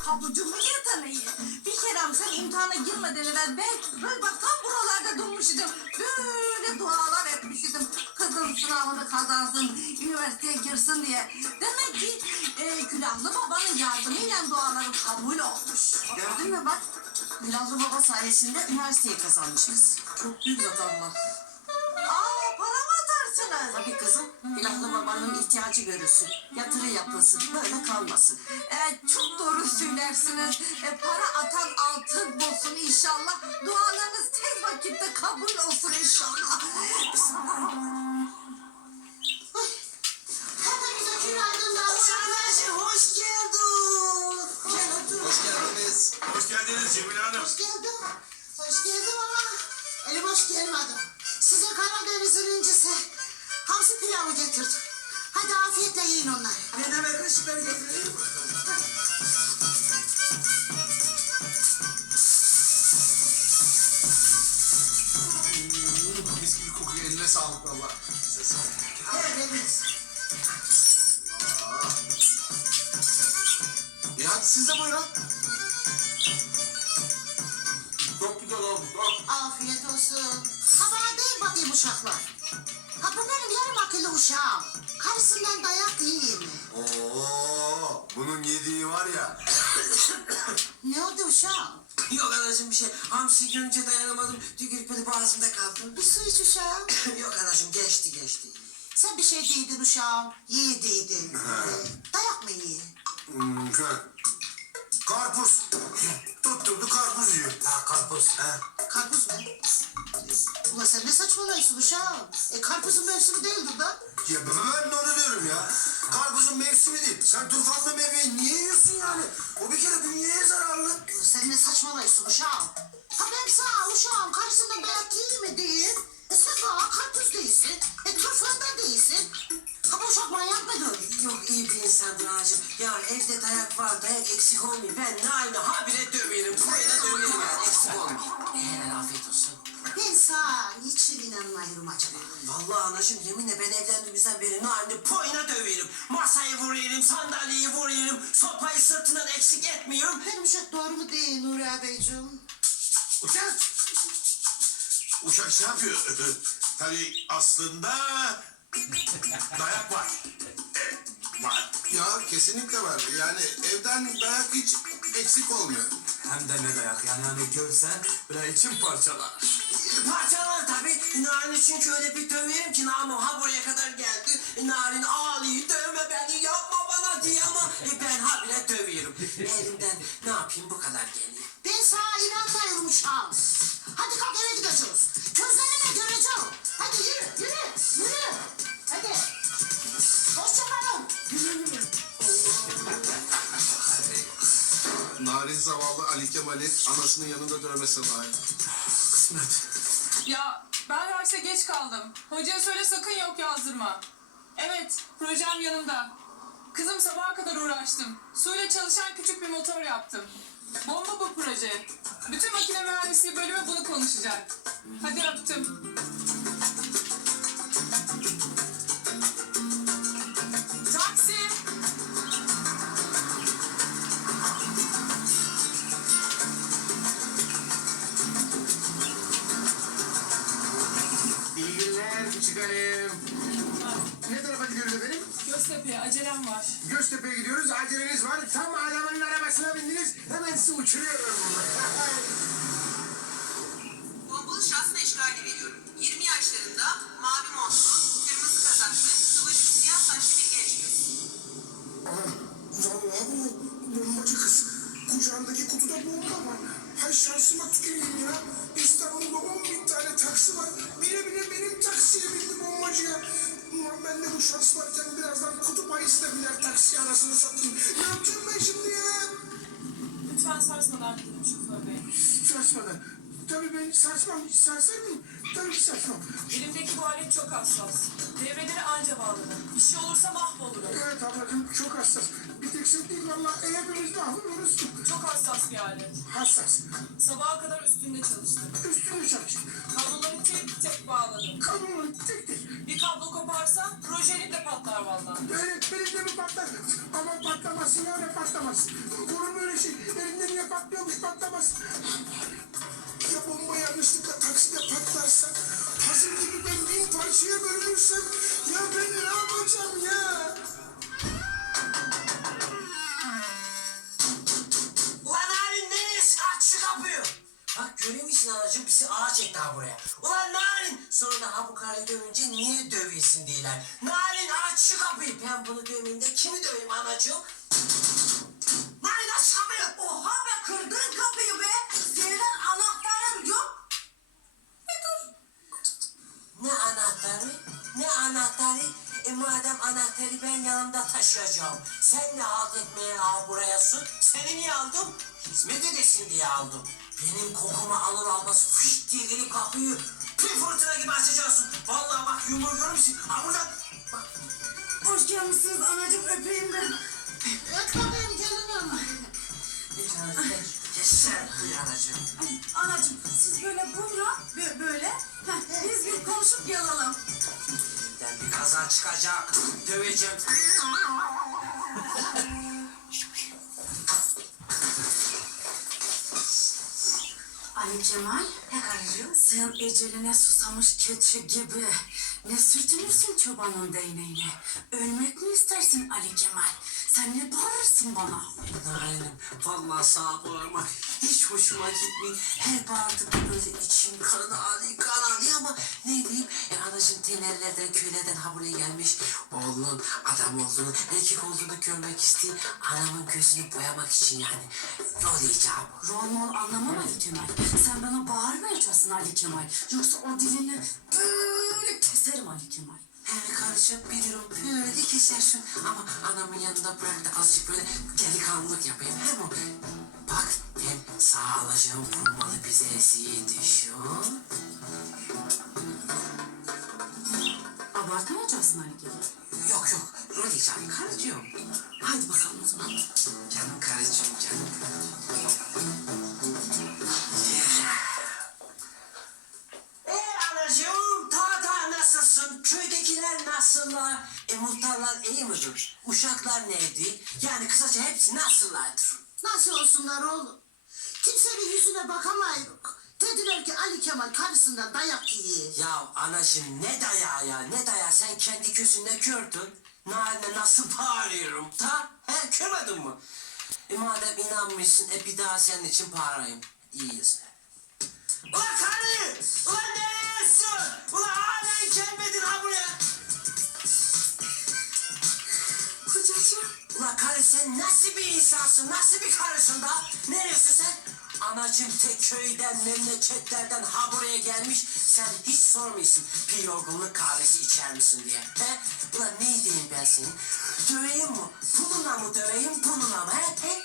Kabucumu yeteneği. Bir kere sen imtihana girmeden evvel ben böyle bak tam buralarda durmuştum. Böyle dualar etmiştim. Kızım sınavını kazansın, üniversiteye girsin diye. Demek ki e, külahlı babanın yardımıyla dualarım kabul olmuş. Gördün mü bak? Bilallı baba sayesinde üniversiteyi kazanmış kız. Çok büyük Allah. Tabii kızım. Bilahlı babanın ihtiyacı görülsün. Yatırı yapılsın. Böyle kalmasın. Evet çok doğru söylersiniz. E, para atan altın bulsun inşallah. Dualarınız tez vakitte kabul olsun inşallah. Hepinize. Candaşı hoş geldin. Gel otur. Hoş geldiniz. Hoş geldiniz Cemile Hanım. Hoş geldin. Hoş geldin ama elim boş gelmedim. Size Karadeniz'in incisi hamsi pilavı getirdim. Hadi afiyetle yiyin onları. Ne demek ışıkları getireyim? Mis gibi kokuyor. Eline sağlık valla. Size sağlık. E hadi siz de buyurun. Çok güzel oldu. Çok. Afiyet olsun. Ha bana değil bakayım uşaklar. Ha bu benim yarım akıllı uşağım. Karısından dayak yiyeyim mi? Oo, bunun yediği var ya. Ne oldu uşağım? Yok anacığım bir şey. Hamsi görünce dayanamadım. Tükürük böyle boğazımda kaldı. Bir su iç uşağım. Yok anacığım geçti geçti. Sen bir şey değildin uşağım. Yiğidiydin. Ee, dayak mı yiyin? Hmm. Karpuz. Tutturdu karpuz yiyor. Ha karpuz. Ha. Karpuz mu? Ulan sen ne saçmalıyorsun uşağım? E karpuzun mevsimi değildir da. Ya ben de onu diyorum ya. Karpuzun mevsimi değil. Sen turfanlı meyveyi niye yiyorsun yani? O bir kere bünyeye zararlı. Sen ne saçmalıyorsun uşağım? Ha ben sana uşağım karşısında dayak yiyeyim mi diyeyim? E sen bana karpuz değilsin. E turfan da değilsin. Ha bu uşak manyak mıdır? Yok iyi bir insandır anacığım. Ya evde dayak var dayak eksik olmuyor. Ben Nail'i habire döverim. Koyuna döverim yani eksik olmuyor. Olsun. Ben sana niçin inanmıyorum acaba? Vallahi anacığım yeminle ben evlendiğimizden beri Nail'i boyuna döverim. Masayı vuruyorum, sandalyeyi vuruyorum. Sopayı sırtından eksik etmiyorum. Benim uşak doğru mu değil Nuri ağabeyciğim? Uşak. Uşak şey yapıyor. Tabii aslında dayak var. Evet, var. Ya kesinlikle var. Yani evden dayak hiç eksik olmuyor. Hem de ne dayak yani hani görsen böyle için parçalar. Parçalar tabii. Narin'i çünkü öyle bir döverim ki namım ha buraya kadar geldi. Narin ağlıyor dövme beni yapma bana diye ama e, ben habire dövüyorum. Elimden ne yapayım bu kadar geliyor. Ben sana inanmıyorum uşağım. Hadi kalk eve gideceğiz. Ali Kemal'i anasının yanında dövmesi var. Kısmet. Ya ben derse geç kaldım. Hocaya söyle sakın yok yazdırma. Evet, projem yanımda. Kızım sabaha kadar uğraştım. Suyla çalışan küçük bir motor yaptım. Bomba bu proje. Bütün makine mühendisliği bölümü bunu konuşacak. Hadi öptüm. Hanım. Ne tarafa gidiyoruz efendim? Göztepe'ye acelem var. Göztepe'ye gidiyoruz. Aceleniz var. Tam adamın arabasına bindiniz. Hemen sizi uçuruyorum. Bombalı şahsın eşkalini veriyorum. 20 yaşlarında, Ulan ben de bu şans varken birazdan kutup ayısı da biner taksi anasını satayım. Ne yapacağım ben şimdi ya? Lütfen sarsmadan gidin şoför bey. Saçmadan. Tabii ben saçmam. Sarsar mıyım? Tabii ki saçmam. Elimdeki bu alet çok hassas. Devreleri anca bağladım. Bir şey olursa mahvolurum. Evet ablacığım çok hassas. Bir tek sen değil valla hepimiz mahvoluruz. Çok hassas bir alet. Hassas. Sabaha kadar üstünde çalıştım. Üstüne çalıştık. Kabloları tek tek bağladım. Kabloları tek tek. Bir kablo koparsa projenin de patlar vallahi. Evet benim de mi patlar? Ama patlamasın öyle patlamasın. Olur mu öyle şey? patlıyormuş patlamaz. Ya bomba yanlışlıkla takside patlarsa? Hazır gibi ben bin parçaya bölünürsem? Ya ben ne yapacağım ya? Ulan Narin neresi? Aç şu kapıyı. Bak görüyor musun anacığım bizi ağa çekti ha buraya. Ulan Narin sonra da ha bu karıyı dövünce niye dövüyorsun diyorlar. Narin aç şu kapıyı. Ben bunu dövmeyeyim de kimi döveyim anacığım? Ne anahtarı? E madem anahtarı ben yanımda taşıyacağım. Sen ne halt etmeye al buraya su? Seni niye aldım? Hizmet edesin diye aldım. Benim kokuma alır almaz fışt diye gelip kapıyı bir fırtına gibi açacaksın. Vallahi bak yumruğu müsün? Ha buradan. Bak. Hoş gelmişsiniz anacığım öpeyim ben. Öt bakayım gelinim. Geç anacığım. Geç anacığım. Anacığım siz böyle buyurun bö- böyle. Heh, biz bir konuşup gelelim. Ben bir kaza çıkacak. Döveceğim. Ali Kemal, Ne karıcığım? sen eceline susamış keçi gibi ne sürtünürsün çobanın değneğine? Ölmek mi istersin Ali Kemal? Sen ne bağırırsın bana? Aynen. Vallahi sağ bağırma. Hiç hoşuma gitmiyor. Her bağırdıkta böyle içim kan ağrıyor, kan ağrıyor ama ne diyeyim? E anacığım tenerlerden, köylerden ha buraya gelmiş. Oğlunun adam olduğunu, erkek olduğunu görmek istiyor. Anamın gözünü boyamak için yani. Rol icabı. Rol mol anlamam Ali Kemal. Sen bana bağırmayacaksın Ali Kemal. Yoksa o dilini böyle keserim Ali Kemal. Her karışıp bilirim böyle kesersin ama anamın yanında bırak da azıcık böyle delikanlılık yapayım he mi? Bak ben sağ alacağım vurmalı bize düşün. Abartmayacaksın Kemal. Yok yok rol icabı karıcığım. Hadi bakalım o zaman. Canım karıcığım canım nasıllar? E muhtarlar iyi midir? Uşaklar neydi? Yani kısaca hepsi nasıllardır? Nasıl olsunlar oğlum? Kimsenin yüzüne bakamayız. Dediler ki Ali Kemal karısından dayak yiyor. Ya anacığım ne dayağı ya ne dayağı sen kendi gözünle gördün. Naline nasıl bağırıyorum ta? He görmedin mi? E madem inanmışsın e bir daha senin için bağırayım. İyiyiz. Ulan karı! Ulan nereyesin? Ulan halen gelmedin ha buraya. Kocacığım. Ulan karı sen nasıl bir insansın? Nasıl bir karısın da? Neresin sen? Anacım tek köyden, memleketlerden ha buraya gelmiş. Sen hiç sormuyorsun bir yorgunluk kahvesi içer misin diye. He? Ulan ne diyeyim ben seni? Döveyim mi? Bununla mı döveyim, bununla mı? He? he?